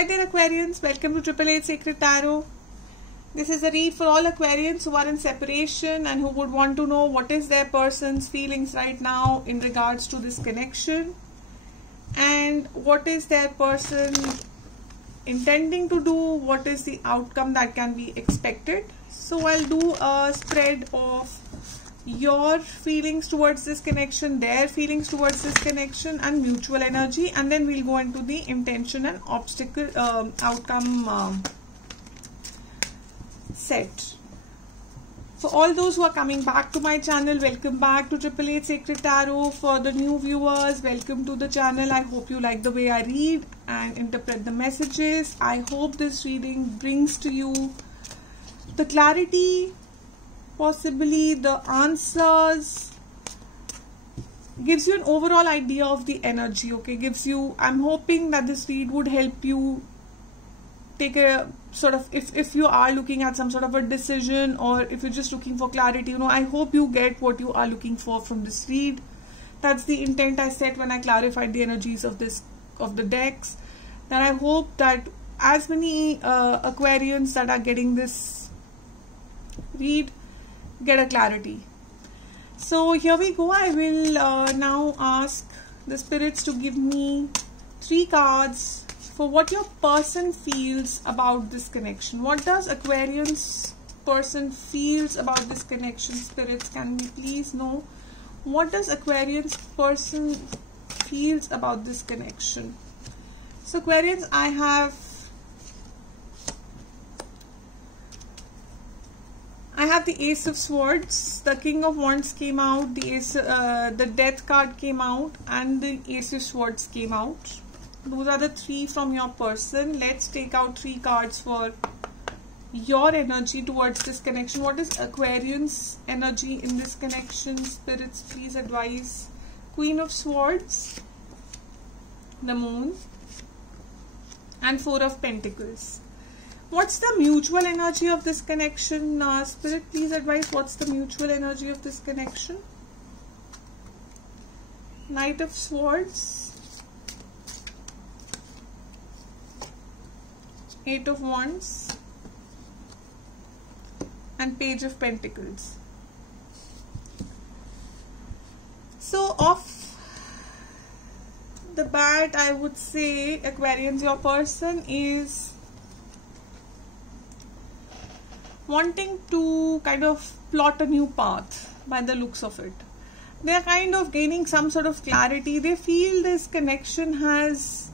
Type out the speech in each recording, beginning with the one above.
Hi there Aquarians, welcome to Triple Eight Sacred Tarot. This is a read for all Aquarians who are in separation and who would want to know what is their person's feelings right now in regards to this connection and what is their person intending to do, what is the outcome that can be expected. So I'll do a spread of your feelings towards this connection, their feelings towards this connection and mutual energy, and then we'll go into the intention and obstacle outcome set. For all those who are coming back to my channel, welcome back to Triple Eight Sacred Tarot. For the new viewers, welcome to the channel. I hope you like the way I read and interpret the messages. I hope this reading brings to you the clarity, possibly the answers, gives you an overall idea of the energy, okay? Gives you, I'm hoping that this read would help you take a sort of, if you are looking at some sort of a decision, or if you're just looking for clarity, I hope you get what you are looking for from this read. That's the intent I set when I clarified the energies of the decks. That I hope that as many Aquarians that are getting this read get a clarity. So here we go. I will now ask the spirits to give me 3 cards for what your person feels about this connection. What does Aquarian's person feels about this connection? Spirits, can we please know what does Aquarian's person feels about this connection? So Aquarians, I have the Ace of Swords, the King of Wands came out, the Death card came out, and the Ace of Swords came out. Those are the 3 from your person. Let's take out 3 cards for your energy towards this connection. What is Aquarian's energy in this connection? Spirits, please advise. Queen of Swords, the Moon, and 4 of Pentacles. What's the mutual energy of this connection? Spirit, please advise what's the mutual energy of this connection? Knight of Swords, 8 of Wands, and Page of Pentacles. So off the bat, I would say, Aquarians, your person is wanting to kind of plot a new path by the looks of it. They are kind of gaining some sort of clarity. They feel this connection has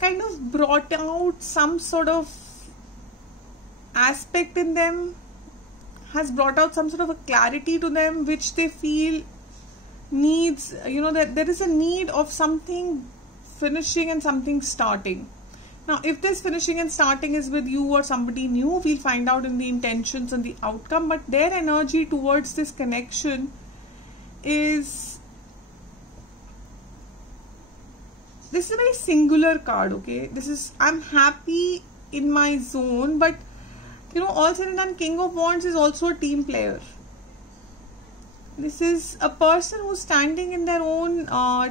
kind of brought out some sort of aspect in them, has brought out some sort of a clarity to them, which they feel needs, that there is a need of something finishing and something starting. Now, if this finishing and starting is with you or somebody new, we'll find out in the intentions and the outcome. But their energy towards this connection is, this is a very singular card, okay? This is, I'm happy in my zone, but all said and done, King of Wands is also a team player. This is a person who's standing in their own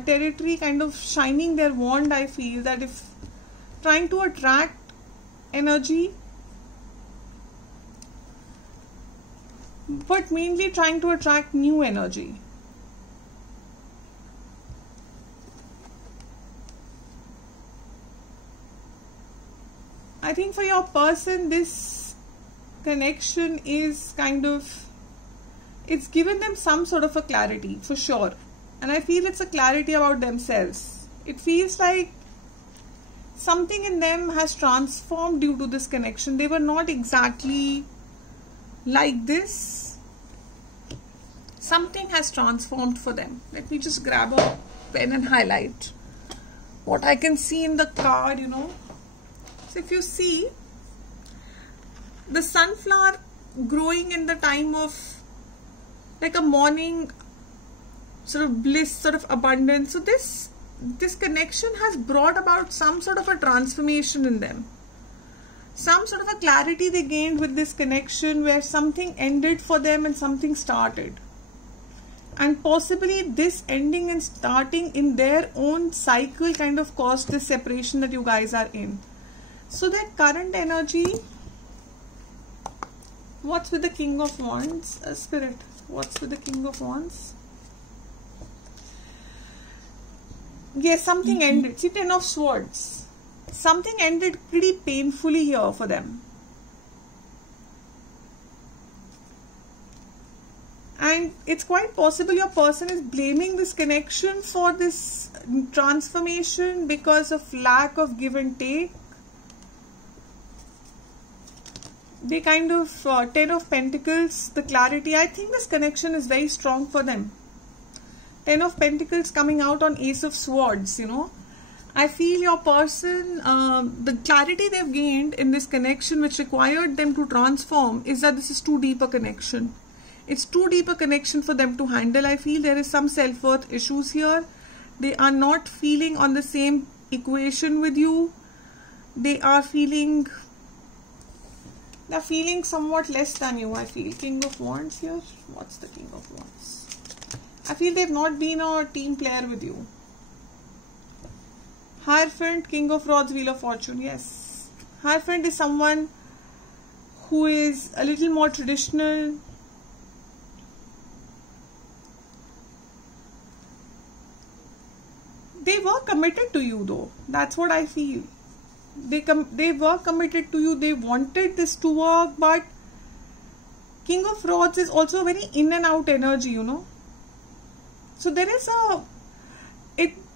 territory, kind of shining their wand. I feel that if trying to attract energy, but mainly trying to attract new energy. I think for your person, this connection is kind of, it's given them some sort of a clarity for sure. And I feel it's a clarity about themselves. It feels like something in them has transformed due to this connection. They were not exactly like this. Something has transformed for them. Let me just grab a pen and highlight what I can see in the card, So if you see the sunflower growing in the time of like a morning sort of bliss, sort of abundance. So this connection has brought about some sort of a transformation in them. Some sort of a clarity they gained with this connection, where something ended for them and something started. And possibly this ending and starting in their own cycle kind of caused this separation that you guys are in. So their current energy, what's with the King of Wands? Spirit, what's with the King of Wands? Yes, something ended. See, Ten of Swords. Something ended pretty painfully here for them. And it's quite possible your person is blaming this connection for this transformation because of lack of give and take. They kind of, Ten of Pentacles, the clarity. I think this connection is very strong for them. Ten of Pentacles coming out on Ace of Swords, you know. I feel your person, the clarity they've gained in this connection which required them to transform is that this is too deep a connection. It's too deep a connection for them to handle. I feel there is some self-worth issues here. They are not feeling on the same equation with you. They're feeling somewhat less than you, I feel. King of Wands here. What's the King of Wands? I feel they've not been a team player with you. Hierophant, King of Rods, Wheel of Fortune. Yes. Hierophant is someone who is a little more traditional. They were committed to you though. That's what I feel. They were committed to you. They wanted this to work, but King of Rods is also very in and out energy, you know. So there is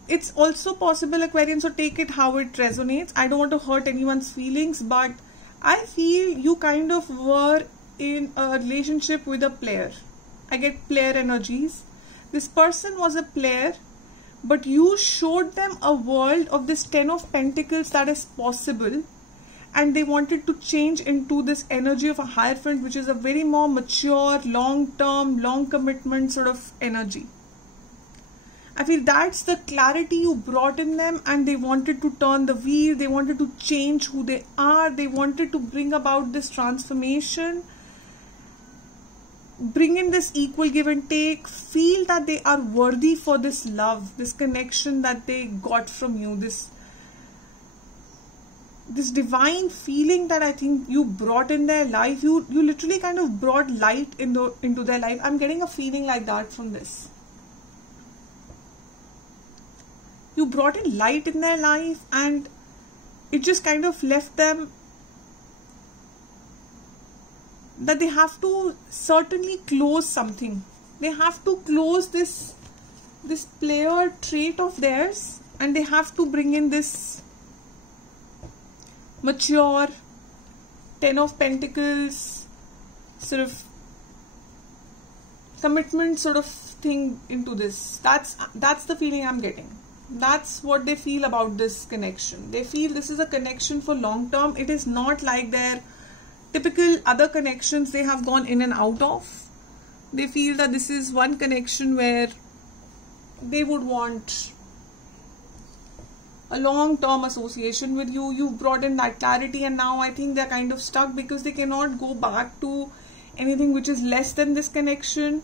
it's also possible, Aquarian, so take it how it resonates. I don't want to hurt anyone's feelings, but I feel you kind of were in a relationship with a player. I get player energies. This person was a player, but you showed them a world of this Ten of Pentacles that is possible, and they wanted to change into this energy of a Hierophant, which is a very more mature, long-term, long commitment sort of energy. I feel that's the clarity you brought in them, and they wanted to turn the wheel. They wanted to change who they are. They wanted to bring about this transformation, bring in this equal give and take, feel that they are worthy for this love, this connection that they got from you, this divine feeling that I think you brought in their life. You literally kind of brought light into their life. I'm getting a feeling like that from this. You brought in light in their life, and it just kind of left them that they have to certainly close something. They have to close this player trait of theirs, and they have to bring in this mature Ten of Pentacles sort of commitment sort of thing into this. That's the feeling I'm getting. That's what they feel about this connection. They feel this is a connection for long term. It is not like their typical other connections they have gone in and out of. They feel that this is one connection where they would want a long-term association with you. You brought in that clarity, and now I think they're kind of stuck because they cannot go back to anything which is less than this connection.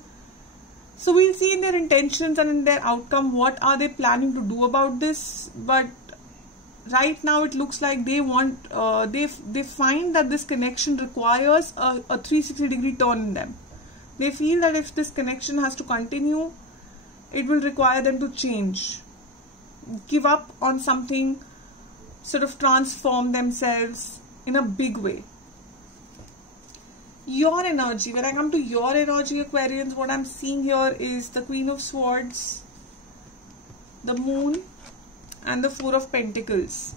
So we'll see in their intentions and in their outcome what are they planning to do about this. But right now it looks like they want they find that this connection requires a 360-degree turn in them. They feel that if this connection has to continue, it will require them to change, give up on something, sort of transform themselves in a big way. Your energy, when I come to your energy, Aquarians, what I'm seeing here is the Queen of Swords, the Moon, and the Four of Pentacles.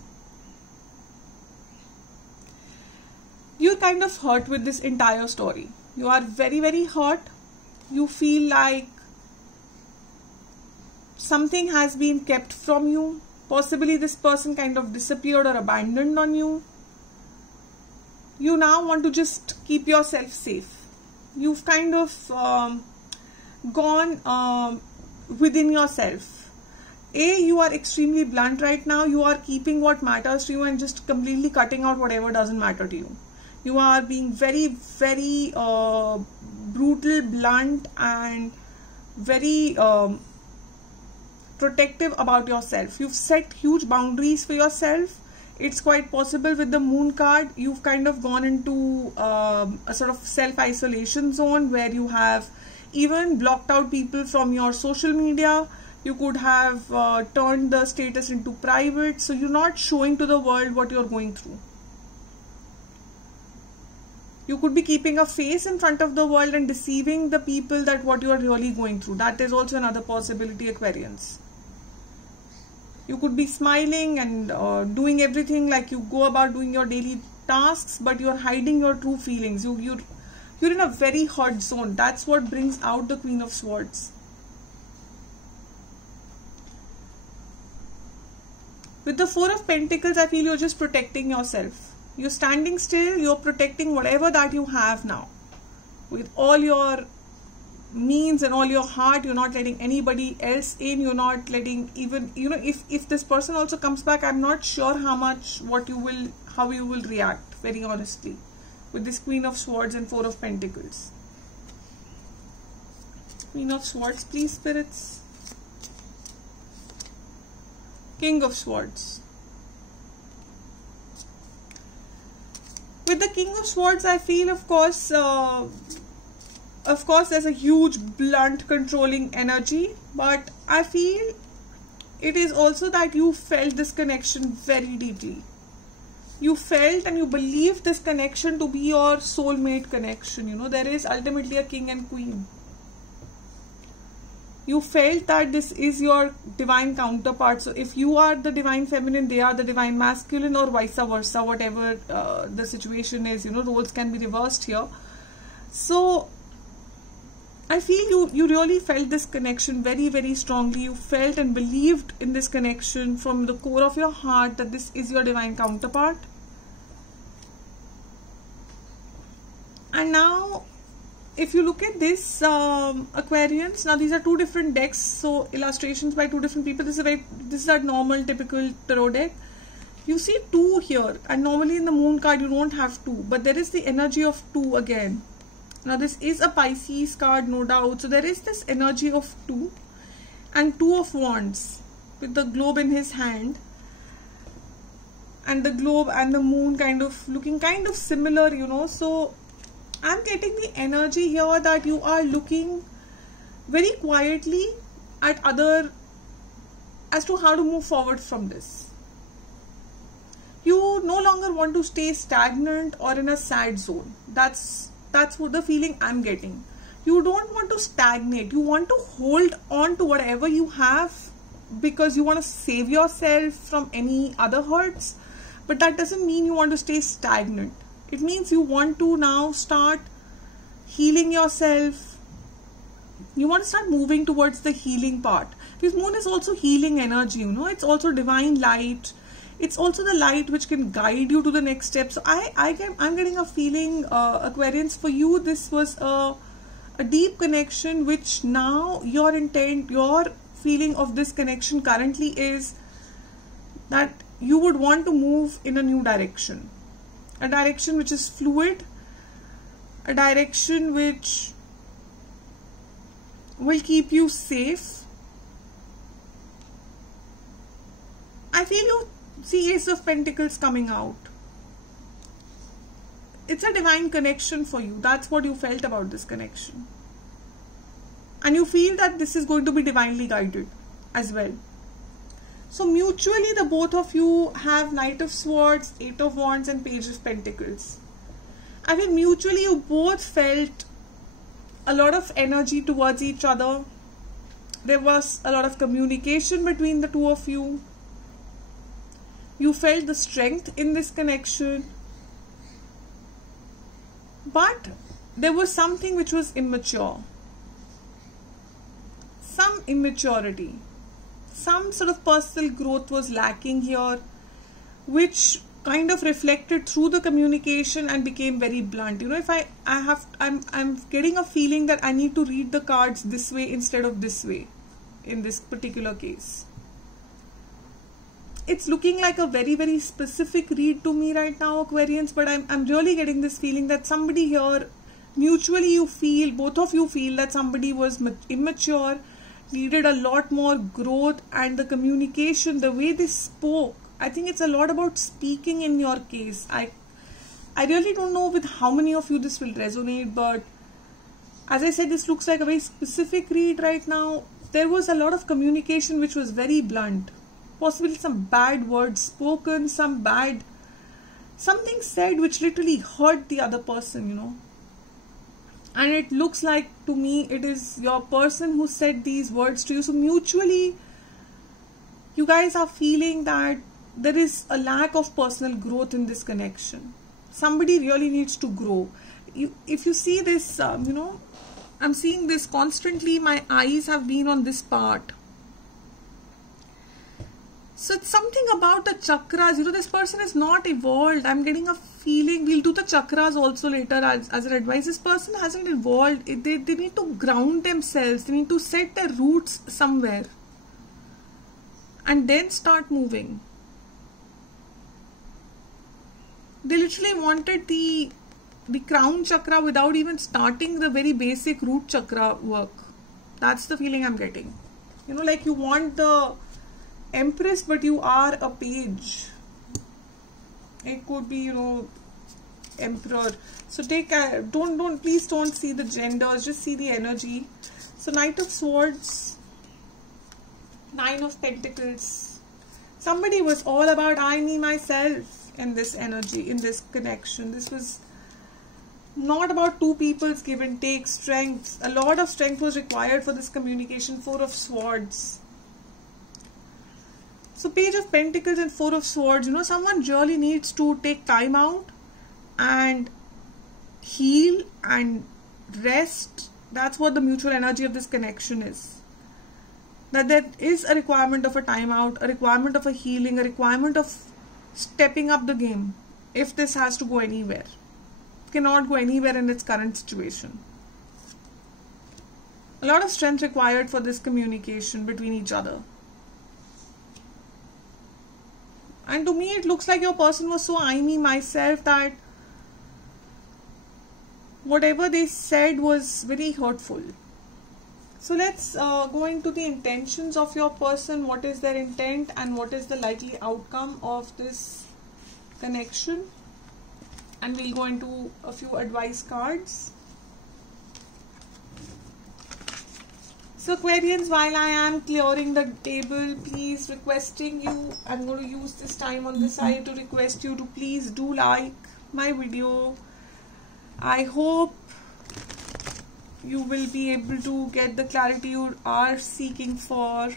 You're kind of hurt with this entire story. You are very, very hurt. You feel like something has been kept from you. Possibly this person kind of disappeared or abandoned on you. You now want to just keep yourself safe. You've kind of gone within yourself. You are extremely blunt right now. You are keeping what matters to you and just completely cutting out whatever doesn't matter to you. You are being very, very brutal, blunt, and very protective about yourself. You've set huge boundaries for yourself. It's quite possible with the Moon card, you've kind of gone into a sort of self-isolation zone where you have even blocked out people from your social media. You could have turned the status into private, so you're not showing to the world what you're going through. You could be keeping a face in front of the world and deceiving the people that what you are really going through. That is also another possibility, Aquarians. You could be smiling and doing everything like you go about doing your daily tasks, but you're hiding your true feelings. You're in a very hot zone. That's what brings out the Queen of Swords. With the Four of Pentacles, I feel you're just protecting yourself. You're standing still, you're protecting whatever that you have now. With all your means and all your heart, you're not letting anybody else in. You're not letting even, if this person also comes back, I'm not sure how you will react, very honestly, with this Queen of Swords and Four of Pentacles. Queen of Swords, please, spirits. King of Swords. With the King of Swords, I feel, of course, there's a huge, blunt, controlling energy. But I feel it is also that you felt this connection very deeply. You felt and you believed this connection to be your soulmate connection. There is ultimately a king and queen. You felt that this is your divine counterpart. So if you are the divine feminine, they are the divine masculine, or vice versa, whatever the situation is, roles can be reversed here. So I feel you really felt this connection very, very strongly. You felt and believed in this connection from the core of your heart that this is your divine counterpart. And now, if you look at this, Aquarians, now these are two different decks, so illustrations by two different people. This is a normal, typical tarot deck. You see two here, and normally in the Moon card you don't have two, but there is the energy of two again. Now this is a Pisces card, no doubt, so there is this energy of two, and Two of Wands with the globe in his hand, and the globe and the moon kind of looking kind of similar, so I'm getting the energy here that you are looking very quietly at as to how to move forward from this. You no longer want to stay stagnant or in a sad zone. That's what the feeling I'm getting. You don't want to stagnate. You want to hold on to whatever you have because you want to save yourself from any other hurts. But that doesn't mean you want to stay stagnant. It means you want to now start healing yourself. You want to start moving towards the healing part. Because Moon is also healing energy, It's also divine light. It's also the light which can guide you to the next step. So I'm getting a feeling, Aquarians, for you this was a deep connection, which now your intent, your feeling of this connection currently is that you would want to move in a new direction. A direction which is fluid, a direction which will keep you safe. I feel you see Ace of Pentacles coming out. It's a divine connection for you. That's what you felt about this connection. And you feel that this is going to be divinely guided as well. So mutually, the both of you have Knight of Swords, Eight of Wands and Page of Pentacles. I mean, mutually you both felt a lot of energy towards each other. There was a lot of communication between the two of you. You felt the strength in this connection. But there was something which was immature. Some immaturity. Some sort of personal growth was lacking here, which kind of reflected through the communication and became very blunt. If I'm getting a feeling that I need to read the cards this way instead of this way in this particular case. It's looking like a very, very specific read to me right now, Aquarians, but I'm really getting this feeling that somebody here Mutually you feel, both of you feel that somebody was immature, needed a lot more growth, and the communication, the way they spoke, I think it's a lot about speaking in your case. I really don't know with how many of you this will resonate, but as I said, this looks like a very specific read right now. There was a lot of communication which was very blunt. Possibly some bad words spoken, something said which literally hurt the other person, you know. And it looks like to me it is your person who said these words to you. So mutually, you guys are feeling that there is a lack of personal growth in this connection. Somebody really needs to grow. If you see this, you know, I'm seeing this constantly. My eyes have been on this part. So it's something about the chakras. You know, this person is not evolved. I'm getting a feeling. We'll do the chakras also later as an advice. This person hasn't evolved. They need to ground themselves. They need to set their roots somewhere. And then start moving. They literally wanted the crown chakra without even starting the very basic root chakra work. That's the feeling I'm getting. You know, like you want the Empress, but you are a page. It could be, you know, Emperor. So take care. Please don't see the genders. Just see the energy. So Knight of Swords, Nine of Pentacles. Somebody was all about I, me, myself in this energy, in this connection. This was not about two people's give and take, strength. A lot of strength was required for this communication. Four of Swords. So Page of Pentacles and Four of Swords, you know, someone really needs to take time out and heal and rest. That's what the mutual energy of this connection is. That there is a requirement of a time out, a requirement of a healing, a requirement of stepping up the game if this has to go anywhere. It cannot go anywhere in its current situation. A lot of strength required for this communication between each other. And to me, it looks like your person was so I, me, myself that whatever they said was very hurtful. So let's go into the intentions of your person. What is their intent and what is the likely outcome of this connection? And we'll go into a few advice cards. So Aquarians, while I am clearing the table, please requesting you, I'm going to use this time on this side to request you to please do like my video. I hope you will be able to get the clarity you are seeking for.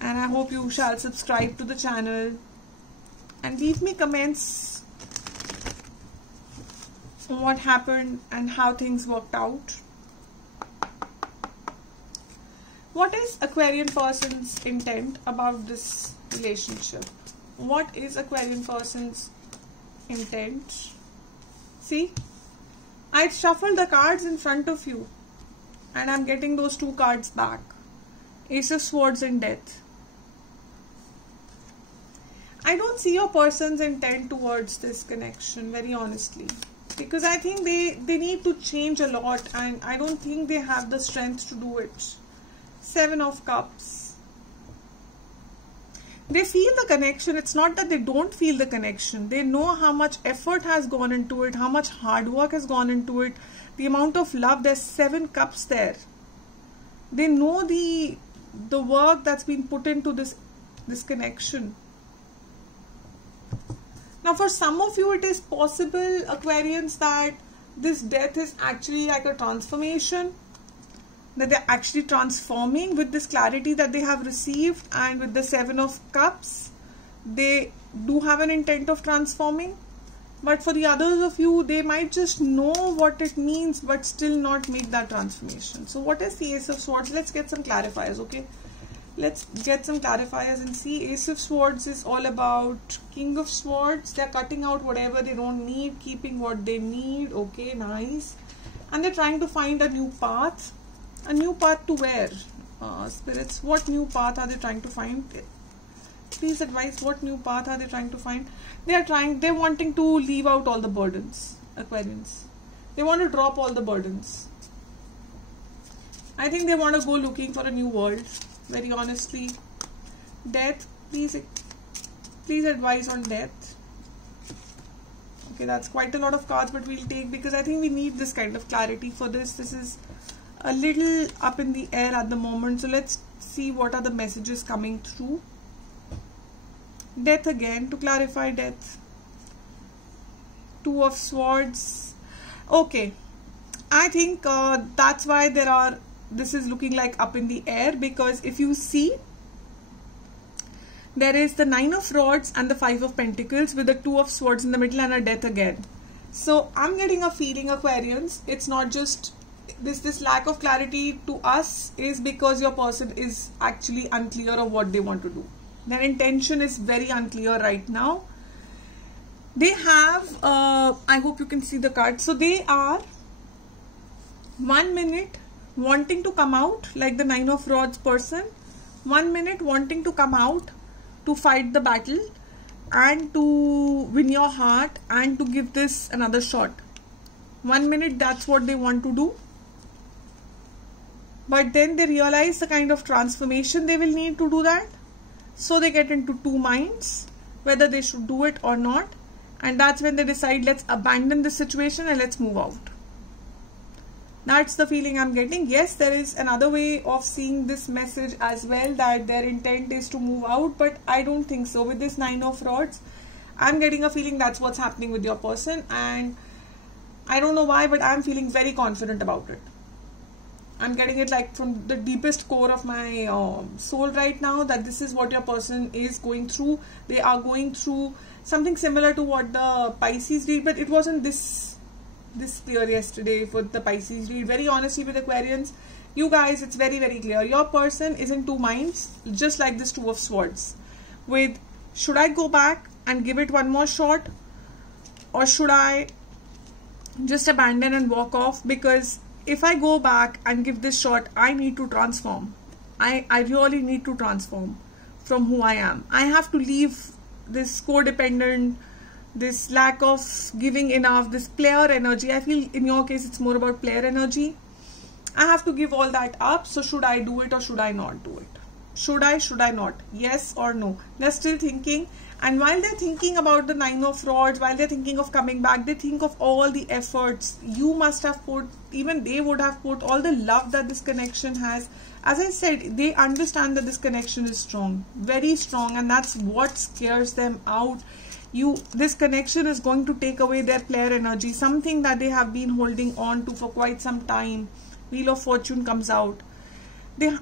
And I hope you shall subscribe to the channel. And leave me comments on what happened and how things worked out. What is Aquarian person's intent about this relationship? What is Aquarian person's intent? See, I shuffled the cards in front of you and I'm getting those two cards back. Ace of Swords and Death. I don't see your person's intent towards this connection, very honestly. Because I think they need to change a lot and I don't think they have the strength to do it. Seven of Cups. They feel the connection. It's not that they don't feel the connection. They know how much effort has gone into it, how much hard work has gone into it, the amount of love. There's 7 cups there. They know the work that's been put into this connection. Now for some of you it is possible, Aquarians, that this death is actually like a transformation. That they're actually transforming with this clarity that they have received, and with the 7 of Cups they do have an intent of transforming. But for the others of you, they might just know what it means but still not make that transformation. So what is the Ace of Swords? Let's get some clarifiers, okay? Let's get some clarifiers and see. Ace of Swords is all about King of Swords. They're cutting out whatever they don't need, keeping what they need. Okay, nice. And they're trying to find a new path. A new path to where? Spirits, what new path are they trying to find? Please advise, what new path are they trying to find? They're wanting to leave out all the burdens, Aquarians. They want to drop all the burdens. I think they want to go looking for a new world, very honestly. Death, please advise on death. Okay, that's quite a lot of cards, but we'll take, because I think we need this kind of clarity for this. This is a little up in the air at the moment. So let's see what are the messages coming through. Death again, to clarify death. Two of Swords. Okay, I think that's why this is looking like up in the air, because if you see, there is the 9 of Rods and the 5 of Pentacles with the 2 of Swords in the middle and a death again. So I'm getting a feeling, Aquarians, it's not just this lack of clarity to us is because your person is actually unclear of what they want to do. Their intention is very unclear right now. They have, I hope you can see the card. So they are 1 minute wanting to come out, like the 9 of Rods person. 1 minute wanting to come out to fight the battle and to win your heart and to give this another shot. 1 minute, that's what they want to do. But then they realize the kind of transformation they will need to do that. So they get into two minds, whether they should do it or not. And that's when they decide, let's abandon this situation and let's move out. That's the feeling I'm getting. Yes, there is another way of seeing this message as well, that their intent is to move out, but I don't think so. With this 9 of Rods, I'm getting a feeling that's what's happening with your person, and I don't know why, but I'm feeling very confident about it. I'm getting it like from the deepest core of my soul right now, that this is what your person is going through. They are going through something similar to what the Pisces did, but it wasn't this clear yesterday for the Pisces read. Very honestly with Aquarians, you guys, it's very, very clear. Your person is in two minds, just like this 2 of Swords. With, should I go back and give it one more shot, or should I just abandon and walk off? Because if I go back and give this shot, I need to transform. I really need to transform from who I am. I have to leave this codependent, this lack of giving enough, this player energy. I feel in your case it's more about player energy. I have to give all that up. So should I do it or should I not do it? Should I not? Yes or no? They're still thinking. And while they're thinking about the 9 of Rods, while they're thinking of coming back, they think of all the efforts you must have put, even they would have put, all the love that this connection has. As I said, they understand that this connection is strong, very strong, and that's what scares them out. This connection is going to take away their player energy, something that they have been holding on to for quite some time. Wheel of Fortune comes out. They'll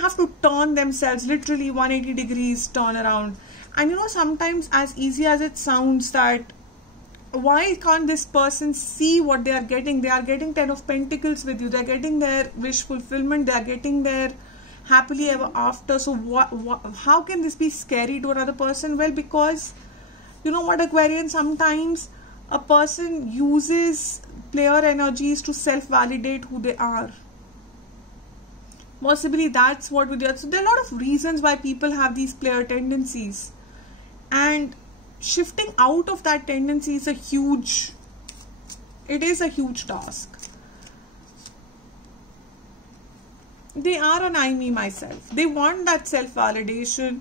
have to turn themselves, literally 180 degrees turn around. And you know, sometimes as easy as it sounds, that why can't this person see what they are getting? They are getting 10 of Pentacles with you. They're getting their wish fulfillment. They are getting their happily ever after. So how can this be scary to another person? Well, because you know what, Aquarian, sometimes a person uses player energies to self-validate who they are. Possibly that's what we do. So there are a lot of reasons why people have these player tendencies. And shifting out of that tendency is a huge task. They are an I, me, myself. They want that self-validation.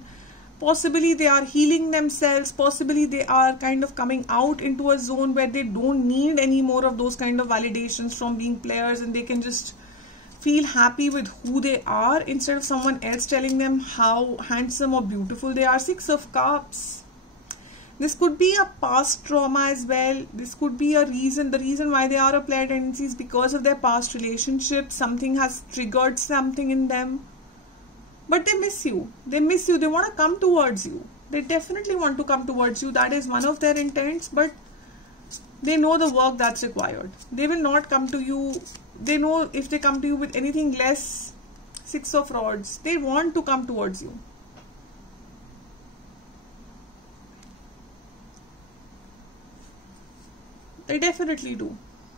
Possibly they are healing themselves. Possibly they are kind of coming out into a zone where they don't need any more of those kind of validations from being players, and they can just feel happy with who they are instead of someone else telling them how handsome or beautiful they are. 6 of Cups. This could be a past trauma as well. This could be a reason. The reason why they are a player tendency is because of their past relationship. Something has triggered something in them. But they miss you. They miss you. They want to come towards you. They definitely want to come towards you. That is one of their intents. But they know the work that's required. They will not come to you. They know if they come to you with anything less, 6 of Rods, they want to come towards you. They definitely do.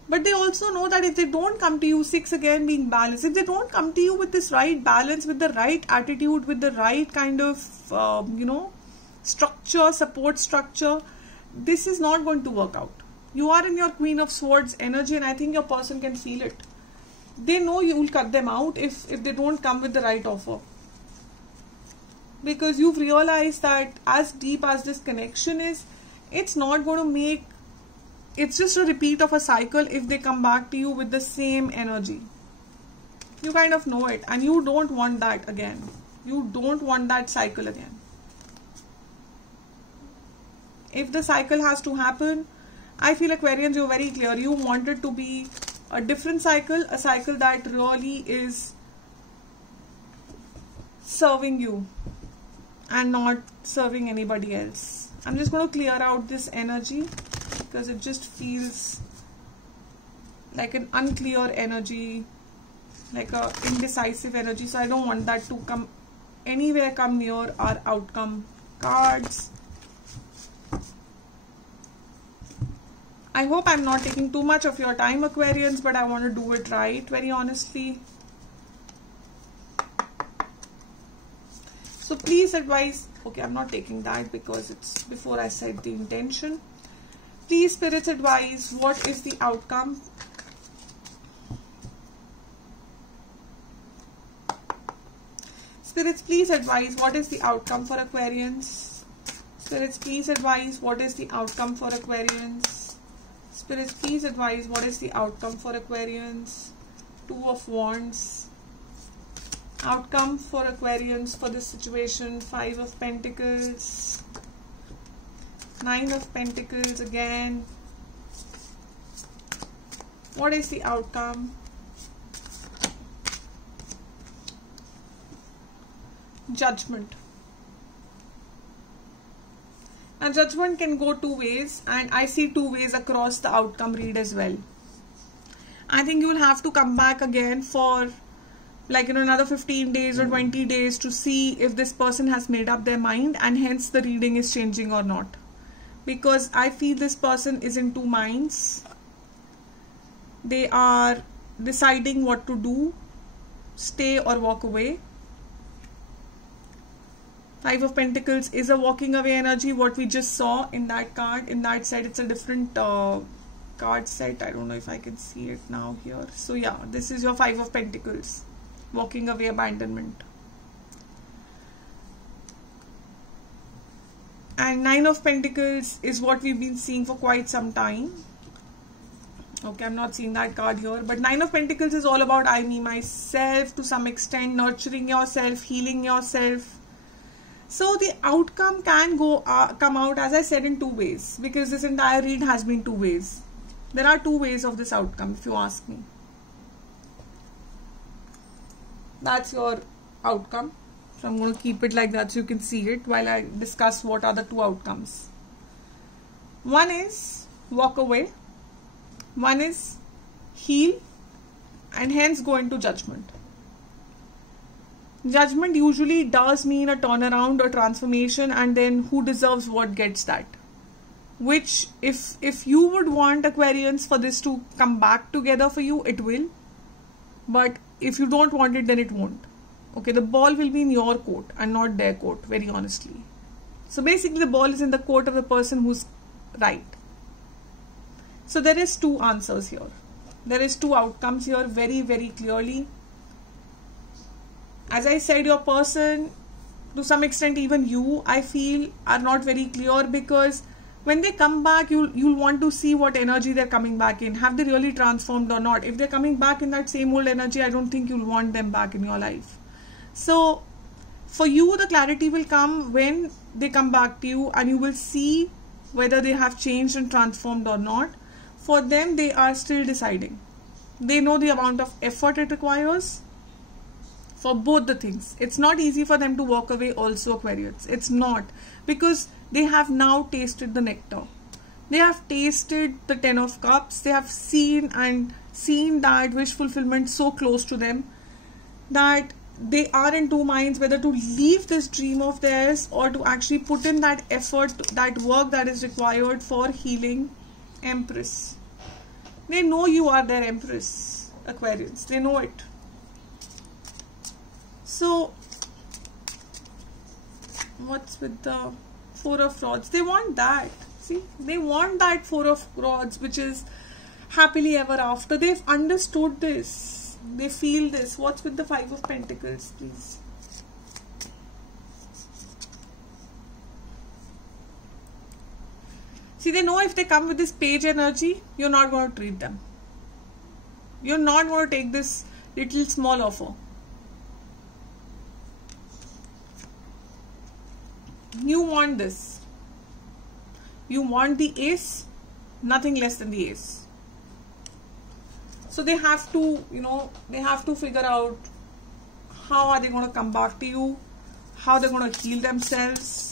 But they also know that if they don't come to you, 6 again being balanced, if they don't come to you with this right balance, with the right attitude, with the right kind of, structure, support structure, this is not going to work out. You are in your Queen of Swords energy, and I think your person can feel it. They know you will cut them out if they don't come with the right offer. Because you've realized that as deep as this connection is, it's not going to make, it's just a repeat of a cycle if they come back to you with the same energy. You kind of know it, and you don't want that again. You don't want that cycle again. If the cycle has to happen, I feel Aquarians, you're very clear. You want it to be a different cycle, a cycle that really is serving you and not serving anybody else. I'm just going to clear out this energy because it just feels like an unclear energy, like a indecisive energy. So I don't want that to come anywhere, come near our outcome cards. I hope I'm not taking too much of your time, Aquarians, but I want to do it right, very honestly. So please advise, okay, I'm not taking that because it's before I said the intention. Please, spirits, advise what is the outcome. Spirits, please advise what is the outcome for Aquarians. Spirits, please advise what is the outcome for Aquarians. Spirits, please advise what is the outcome for Aquarians. Two of Wands. Outcome for Aquarians for this situation. Five of Pentacles. Nine of Pentacles again. What is the outcome? Judgment. Now, judgment can go two ways, and I see two ways across the outcome read as well. I think you will have to come back again for like, another 15 days or 20 days to see if this person has made up their mind, and hence the reading is changing or not. Because I feel this person is in two minds. They are deciding what to do, stay or walk away. Five of Pentacles is a walking away energy, what we just saw in that card. In that set, it's a different card set. I don't know if I can see it now here. So yeah, this is your Five of Pentacles. Walking away, abandonment. And Nine of Pentacles is what we've been seeing for quite some time. Okay, I'm not seeing that card here. But Nine of Pentacles is all about I, me, myself to some extent. Nurturing yourself, healing yourself. So the outcome can come out, as I said, in two ways, because this entire read has been two ways. There are two ways of this outcome, if you ask me. That's your outcome. So I'm going to keep it like that so you can see it while I discuss what are the two outcomes. One is walk away. One is heal and hence go into judgment. Judgment usually does mean a turnaround or transformation, and then who deserves what gets that. Which if you would want, Aquarians, for this to come back together for you, it will. But if you don't want it, then it won't. Okay, the ball will be in your court and not their court, very honestly. So basically the ball is in the court of the person who's right. So there is two answers here. There is two outcomes here very, very clearly. As I said, your person, to some extent even you, I feel, are not very clear, because when they come back, you'll want to see what energy they're coming back in. Have they really transformed or not? If they're coming back in that same old energy, I don't think you'll want them back in your life. So for you, the clarity will come when they come back to you, and you will see whether they have changed and transformed or not. For them, they are still deciding. They know the amount of effort it requires for both the things. It's not easy for them to walk away also, Aquarius. It's not, because they have now tasted the nectar. They have tasted the Ten of Cups. They have seen that wish fulfillment so close to them that they are in two minds whether to leave this dream of theirs or to actually put in that effort, that work that is required for healing. Empress. They know you are their Empress, Aquarians. They know it. So, what's with the Four of Rods. They want that. See, they want that Four of Rods, which is happily ever after. They've understood this. They feel this. What's with the Five of Pentacles, please? See, they know if they come with this Page energy, you're not going to treat them. You're not going to take this little small offer. You want this. You want the Ace, nothing less than the Ace. So they have to, they have to figure out how are they going to come back to you, how they're going to heal themselves.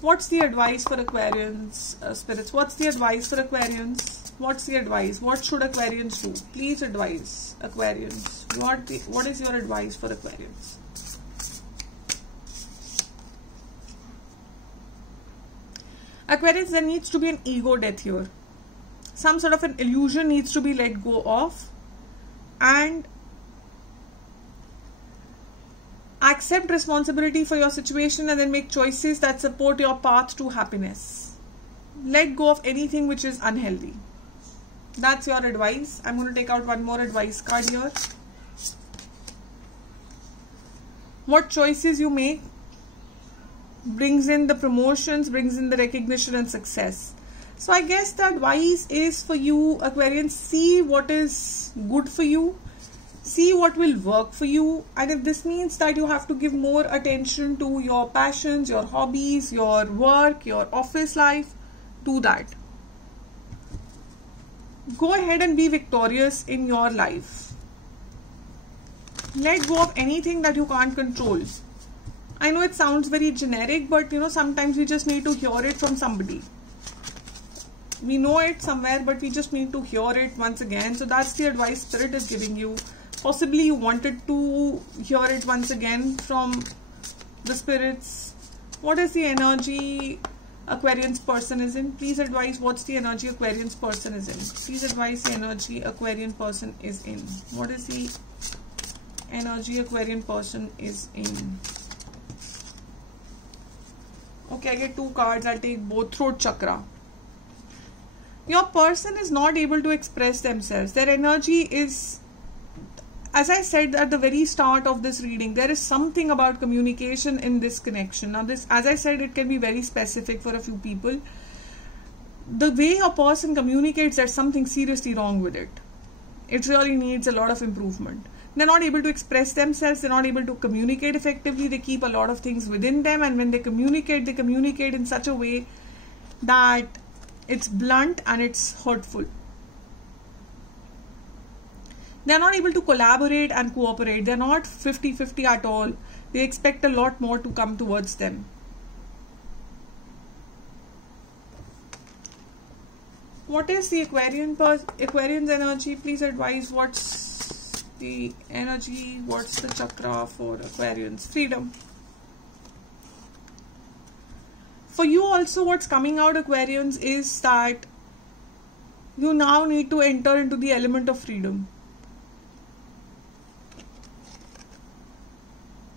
What's the advice for Aquarians, spirits? What's the advice for Aquarians? What's the advice? What should Aquarians do? Please advise Aquarians. What is your advice for Aquarians? Aquarians, there needs to be an ego death here. Some sort of an illusion needs to be let go of, and accept responsibility for your situation and then make choices that support your path to happiness. Let go of anything which is unhealthy. That's your advice. I'm going to take out one more advice card here. What choices you make brings in the promotions, brings in the recognition and success. So I guess the advice is for you, Aquarians, see what is good for you. See what will work for you, and if this means that you have to give more attention to your passions, your hobbies, your work, your office life, do that. Go ahead and be victorious in your life. Let go of anything that you can't control. I know it sounds very generic, but sometimes we just need to hear it from somebody. We know it somewhere, but we just need to hear it once again. So that's the advice Spirit is giving you. Possibly you wanted to hear it once again from the spirits. What is the energy Aquarian's person is in? Please advise what's the energy Aquarian's person is in. Please advise the energy Aquarian person is in. What is the energy Aquarian person is in? Okay, I get two cards. I'll take both. Throat chakra. Your person is not able to express themselves. Their energy is, as I said at the very start of this reading, there is something about communication in this connection. Now this, as I said, it can be very specific for a few people. The way a person communicates, there's something seriously wrong with it. It really needs a lot of improvement. They're not able to express themselves. They're not able to communicate effectively. They keep a lot of things within them. And when they communicate in such a way that it's blunt and it's hurtful. They're not able to collaborate and cooperate. They're not 50-50 at all. They expect a lot more to come towards them. What is the Aquarian's energy? Please advise what's the energy, what's the chakra for Aquarians? Freedom. For you also, what's coming out, Aquarians, is that you now need to enter into the element of freedom.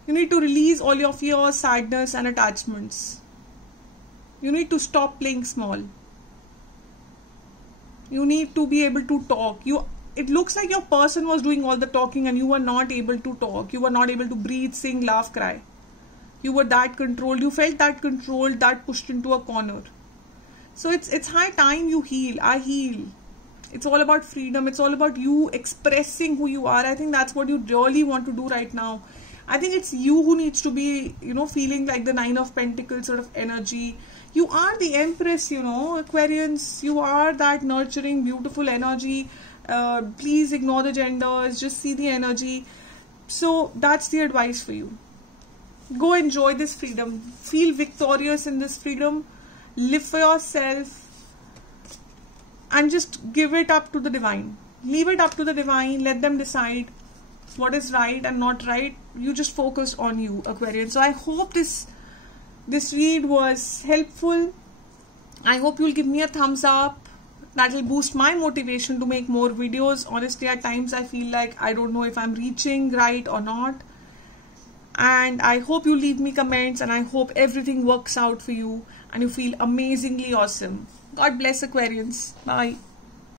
You need to release all your fears, sadness and attachments. You need to stop playing small. You need to be able to talk. It looks like your person was doing all the talking and you were not able to talk. You were not able to breathe, sing, laugh, cry. You were that controlled. You felt that controlled, that pushed into a corner. So it's high time you heal. I heal. It's all about freedom. It's all about you expressing who you are. I think that's what you really want to do right now. I think it's you who needs to be, feeling like the Nine of Pentacles sort of energy. You are the Empress, Aquarians. You are that nurturing, beautiful energy. Please ignore the genders. Just see the energy. So that's the advice for you. Go enjoy this freedom. Feel victorious in this freedom. Live for yourself. And just give it up to the divine. Leave it up to the divine. Let them decide what is right and not right. You just focus on you, Aquarian. So I hope this read was helpful. I hope you'll give me a thumbs up. That will boost my motivation to make more videos. Honestly, at times I feel like I don't know if I'm reaching right or not. And I hope you leave me comments, and I hope everything works out for you. and you feel amazingly awesome. God bless Aquarians. Bye.